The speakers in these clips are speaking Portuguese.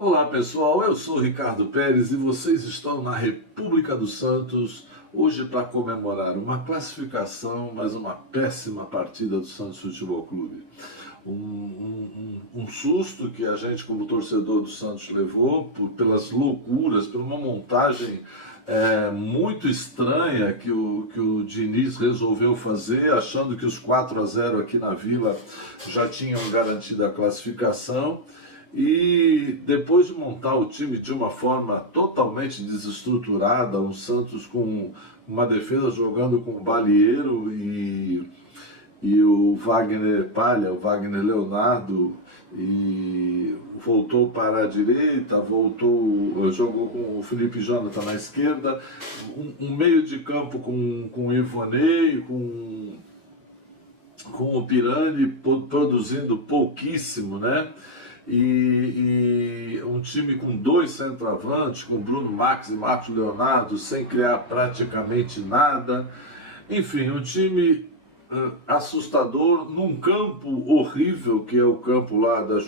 Olá pessoal, eu sou Ricardo Pérez e vocês estão na República dos Santos, hoje para comemorar uma classificação, mas uma péssima partida do Santos Futebol Clube. Um susto que a gente como torcedor do Santos levou pelas loucuras, por uma montagem muito estranha que o Diniz resolveu fazer, achando que os 4-0 aqui na Vila já tinham garantido a classificação. E depois de montar o time de uma forma totalmente desestruturada, um Santos com uma defesa jogando com o Balieiro e o Wagner Palha, o Wagner Leonardo, e voltou para a direita, jogou com o Felipe Jonathan na esquerda, um meio de campo com o Ivonei, com o Pirani produzindo pouquíssimo, né? E um time com dois centroavantes, com Bruno Max e Marcos Leonardo, sem criar praticamente nada. Enfim, um time assustador, num campo horrível, que é o campo lá da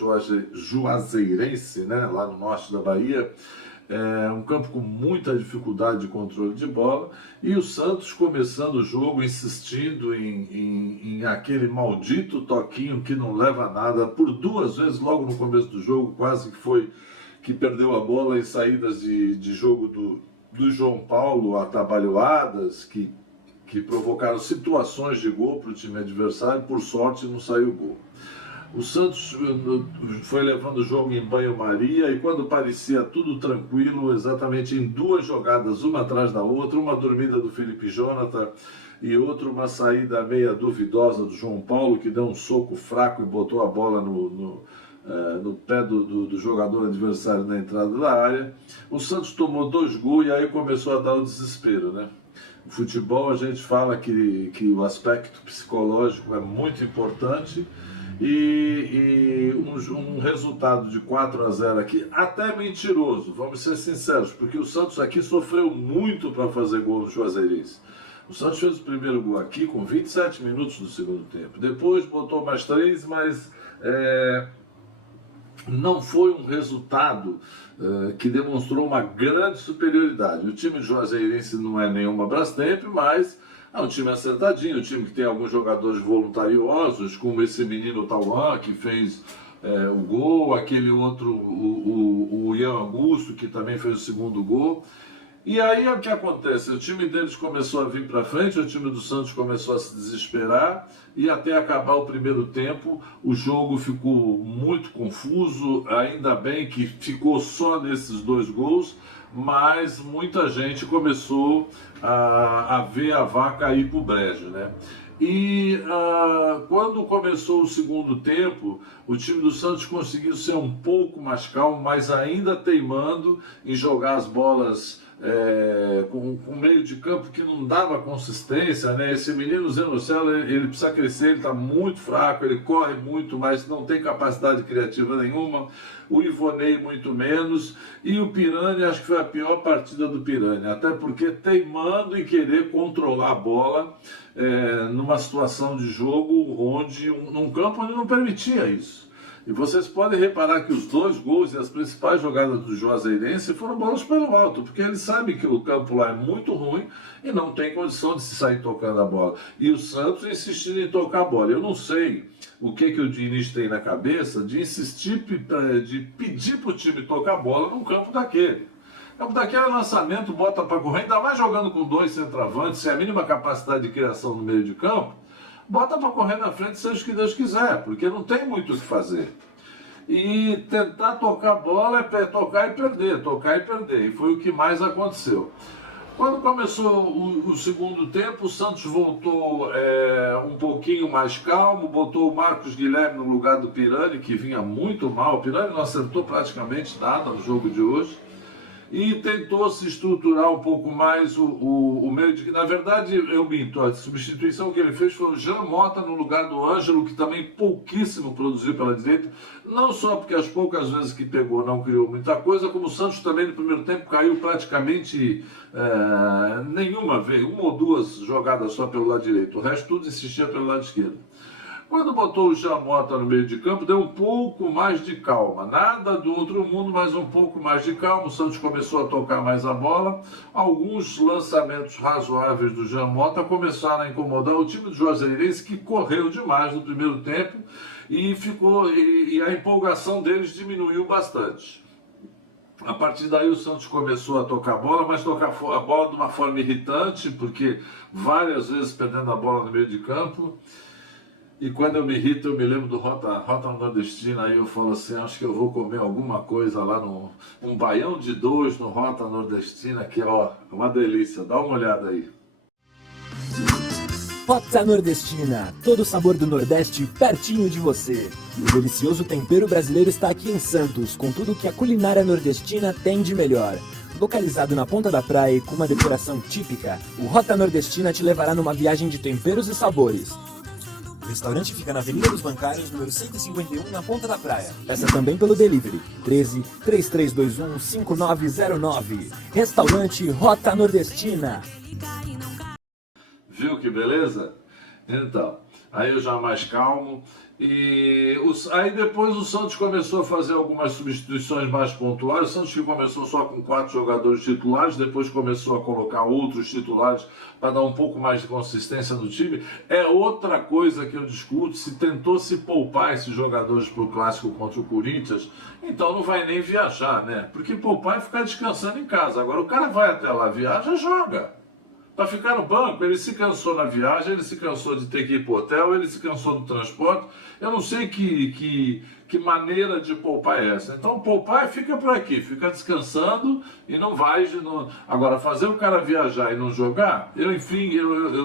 Juazeirense, né, lá no norte da Bahia. Um campo com muita dificuldade de controle de bola, e o Santos começando o jogo insistindo em aquele maldito toquinho que não leva a nada, por duas vezes logo no começo do jogo, quase que foi que perdeu a bola em saídas de jogo do João Paulo, atabalhoadas, que provocaram situações de gol para o time adversário. Por sorte não saiu gol. O Santos foi levando o jogo em banho-maria, e quando parecia tudo tranquilo, exatamente em duas jogadas, uma atrás da outra, uma dormida do Felipe Jonathan e outra uma saída meia duvidosa do João Paulo, que deu um soco fraco e botou a bola no pé do jogador adversário na entrada da área. O Santos tomou 2 gols e aí começou a dar o desespero, né? O futebol, a gente fala que o aspecto psicológico é muito importante, e um resultado de 4-0 aqui, até mentiroso, vamos ser sinceros, porque o Santos aqui sofreu muito para fazer gol no Juazeirense. O Santos fez o primeiro gol aqui com 27 minutos do segundo tempo, depois botou mais 3, mas não foi um resultado que demonstrou uma grande superioridade. O time do Juazeirense não é nenhuma Brastemp, mas é um time acertadinho, um time que tem alguns jogadores voluntariosos, como esse menino Tauan, que fez o gol, aquele outro, o Ian Augusto, que também fez o segundo gol. E aí o que acontece? O time deles começou a vir para frente, o time do Santos começou a se desesperar, e até acabar o primeiro tempo o jogo ficou muito confuso. Ainda bem que ficou só nesses 2 gols, mas muita gente começou a ver a vaca ir para o brejo, né? E quando começou o segundo tempo, o time do Santos conseguiu ser um pouco mais calmo, mas ainda teimando em jogar as bolas com meio de campo que não dava consistência, né? Esse menino Zenocelo, ele precisa crescer, ele está muito fraco, ele corre muito, mas não tem capacidade criativa nenhuma. O Ivonei muito menos, e o Pirani, acho que foi a pior partida do Pirani, até porque teimando em querer controlar a bola numa situação de jogo num campo onde não permitia isso. E vocês podem reparar que os 2 gols e as principais jogadas do Juazeirense foram bolas pelo alto, porque eles sabem que o campo lá é muito ruim e não tem condição de se sair tocando a bola. E o Santos insistindo em tocar a bola. Eu não sei o que o Diniz tem na cabeça de insistir, de pedir para o time tocar a bola num campo daquele. O campo daquele é lançamento, bota para correr, ainda mais jogando com 2 centroavantes, sem a mínima capacidade de criação no meio de campo. Bota para correr na frente, seja o que Deus quiser, porque não tem muito o que fazer. E tentar tocar a bola é tocar e perder, tocar e perder. E foi o que mais aconteceu. Quando começou o segundo tempo, o Santos voltou um pouquinho mais calmo, botou o Marcos Guilherme no lugar do Pirani, que vinha muito mal. O Pirani não acertou praticamente nada no jogo de hoje. E tentou se estruturar um pouco mais o meio de... Na verdade, eu minto, a substituição que ele fez foi o Jean Mota no lugar do Ângelo, que também pouquíssimo produziu pela direita, não só porque as poucas vezes que pegou não criou muita coisa, como o Santos também no primeiro tempo caiu praticamente nenhuma vez, 1 ou 2 jogadas só pelo lado direito, o resto tudo insistia pelo lado esquerdo. Quando botou o Jean Mota no meio de campo, deu um pouco mais de calma. Nada do outro mundo, mas um pouco mais de calma. O Santos começou a tocar mais a bola. Alguns lançamentos razoáveis do Jean Mota começaram a incomodar o time do Juazeirense, que correu demais no primeiro tempo e a empolgação deles diminuiu bastante. A partir daí o Santos começou a tocar a bola, mas tocar a bola de uma forma irritante, porque várias vezes perdendo a bola no meio de campo. E quando eu me irrito, eu me lembro do Rota Nordestina, aí eu falo assim, acho que eu vou comer alguma coisa lá um baião de dois no Rota Nordestina, que ó, é uma delícia, dá uma olhada aí. Rota Nordestina, todo o sabor do Nordeste pertinho de você. O delicioso tempero brasileiro está aqui em Santos, com tudo que a culinária nordestina tem de melhor. Localizado na ponta da praia e com uma decoração típica, o Rota Nordestina te levará numa viagem de temperos e sabores. O restaurante fica na Avenida dos Bancários, número 151, na Ponta da Praia. Peça também pelo delivery, 13-3321-5909. Restaurante Rota Nordestina. Viu que beleza? Então, aí eu já mais calmo. Aí depois o Santos começou a fazer algumas substituições mais pontuais. O Santos que começou só com 4 jogadores titulares, depois começou a colocar outros titulares para dar um pouco mais de consistência no time. É outra coisa que eu discuto, se tentou se poupar esses jogadores para o clássico contra o Corinthians, então não vai nem viajar, né? Porque poupar é ficar descansando em casa. Agora o cara vai até lá, viaja, joga. Para ficar no banco, ele se cansou na viagem, ele se cansou de ter que ir para o hotel, ele se cansou do transporte. Eu não sei que maneira de poupar é essa. Então, poupar fica por aqui, fica descansando e não vai. Agora, fazer o cara viajar e não jogar, eu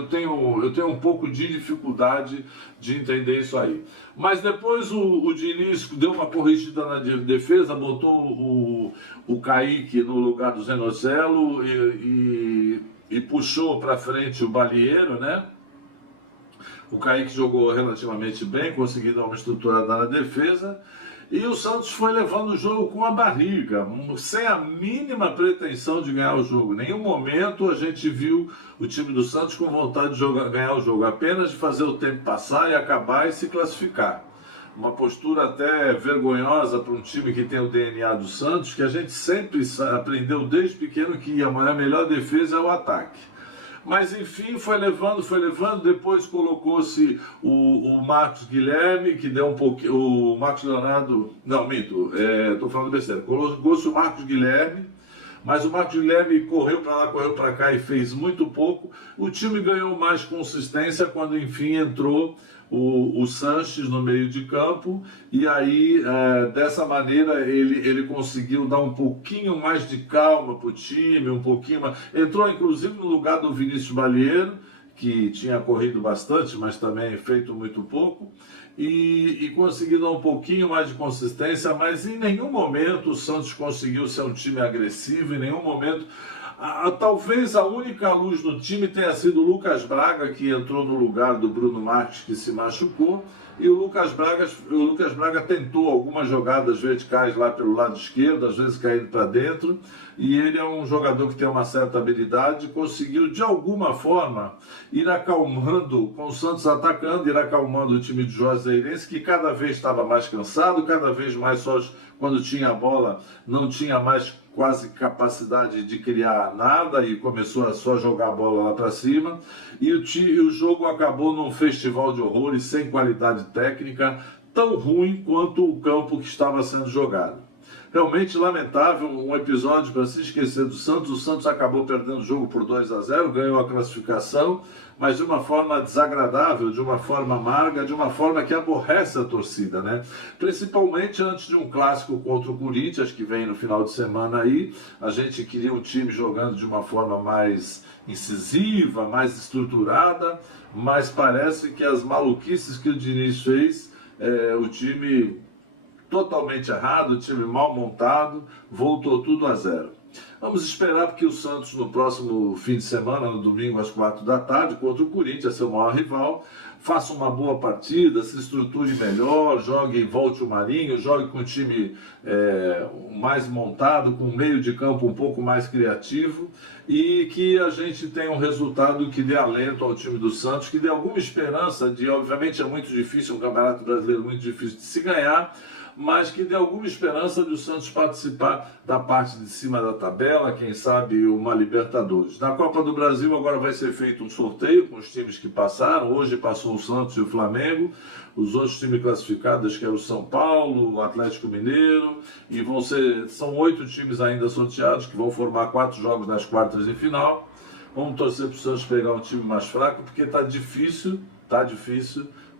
tenho um pouco de dificuldade de entender isso aí. Mas depois o Diniz deu uma corrigida na defesa, botou o Kaique no lugar do Zenocelo e puxou para frente o Balieiro, né? O Kaique jogou relativamente bem, conseguiu dar uma estruturada na defesa. E o Santos foi levando o jogo com a barriga, sem a mínima pretensão de ganhar o jogo. Em nenhum momento a gente viu o time do Santos com vontade de ganhar o jogo, apenas de fazer o tempo passar e acabar e se classificar. Uma postura até vergonhosa para um time que tem o DNA do Santos, que a gente sempre aprendeu desde pequeno que a melhor defesa é o ataque. Mas enfim, foi levando, depois colocou-se o Marcos Guilherme, que deu um pouquinho, o Marcos Leonardo, não, minto, estou falando besteira, colocou-se o Marcos Guilherme, mas o Marcos Guilherme correu para lá, correu para cá e fez muito pouco. O time ganhou mais consistência quando enfim entrou o Sanches no meio de campo, e aí dessa maneira ele conseguiu dar um pouquinho mais de calma para o time, um pouquinho mais. Entrou inclusive no lugar do Vinícius Balieiro, que tinha corrido bastante, mas também feito muito pouco, e conseguiu dar um pouquinho mais de consistência, mas em nenhum momento o Santos conseguiu ser um time agressivo, em nenhum momento. Talvez a única luz do time tenha sido o Lucas Braga, que entrou no lugar do Bruno Marques, que se machucou, e o Lucas Braga tentou algumas jogadas verticais lá pelo lado esquerdo, às vezes caindo para dentro, e ele é um jogador que tem uma certa habilidade, conseguiu de alguma forma ir acalmando, com o Santos atacando, ir acalmando o time de Juazeirense, que cada vez estava mais cansado, cada vez mais só quando tinha a bola não tinha mais quase capacidade de criar nada e começou a só jogar a bola lá para cima, e o jogo acabou num festival de horrores sem qualidade técnica, tão ruim quanto o campo que estava sendo jogado. Realmente lamentável, um episódio para se esquecer do Santos. O Santos acabou perdendo o jogo por 2-0, ganhou a classificação, mas de uma forma desagradável, de uma forma amarga, de uma forma que aborrece a torcida, né? Principalmente antes de um clássico contra o Corinthians, que vem no final de semana aí. A gente queria um time jogando de uma forma mais incisiva, mais estruturada, mas parece que as maluquices que o Diniz fez, o time totalmente errado, o time mal montado, voltou tudo a zero. Vamos esperar que o Santos no próximo fim de semana, no domingo às 4 da tarde, contra o Corinthians, seu maior rival, faça uma boa partida, se estruture melhor, jogue, volte o Marinho, jogue com o time mais montado, com um meio de campo um pouco mais criativo e que a gente tenha um resultado que dê alento ao time do Santos, que dê alguma esperança de, obviamente é muito difícil, um Campeonato Brasileiro muito difícil de se ganhar, mas que dê alguma esperança de o Santos participar da parte de cima da tabela, quem sabe uma Libertadores. Na Copa do Brasil agora vai ser feito um sorteio com os times que passaram, hoje passou o Santos e o Flamengo, os outros times classificados, que é o São Paulo, o Atlético Mineiro, e são 8 times ainda sorteados, que vão formar 4 jogos nas quartas de final. Vamos torcer para o Santos pegar um time mais fraco, porque está difícil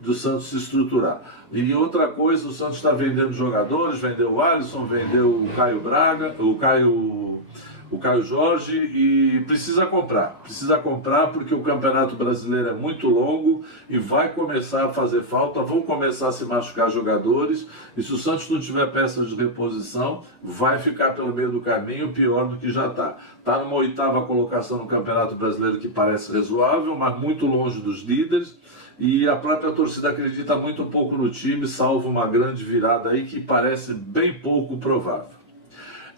do Santos se estruturar. E outra coisa, o Santos está vendendo jogadores, vendeu o Alisson, vendeu o Caio Braga, o Caio Jorge, e precisa comprar porque o Campeonato Brasileiro é muito longo e vai começar a fazer falta, vão começar a se machucar jogadores, e se o Santos não tiver peças de reposição, vai ficar pelo meio do caminho pior do que já está. Está numa 8ª colocação no Campeonato Brasileiro que parece razoável, mas muito longe dos líderes, e a própria torcida acredita muito pouco no time, salvo uma grande virada aí que parece bem pouco provável.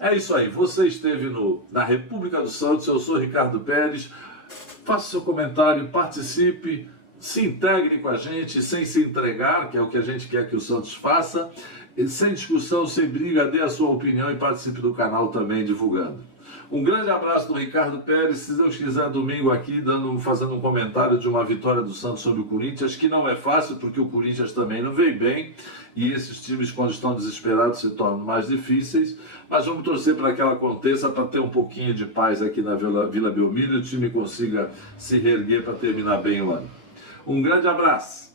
É isso aí, você esteve na República do Santos, eu sou Ricardo Pérez, faça seu comentário, participe, se integre com a gente, sem se entregar, que é o que a gente quer que o Santos faça, e sem discussão, sem briga, dê a sua opinião e participe do canal também divulgando. Um grande abraço do Ricardo Pérez, se Deus quiser, domingo aqui, fazendo um comentário de uma vitória do Santos sobre o Corinthians, que não é fácil, porque o Corinthians também não veio bem, e esses times, quando estão desesperados, se tornam mais difíceis, mas vamos torcer para que ela aconteça, para ter um pouquinho de paz aqui na Vila Belmiro e o time consiga se reerguer para terminar bem o ano. Um grande abraço!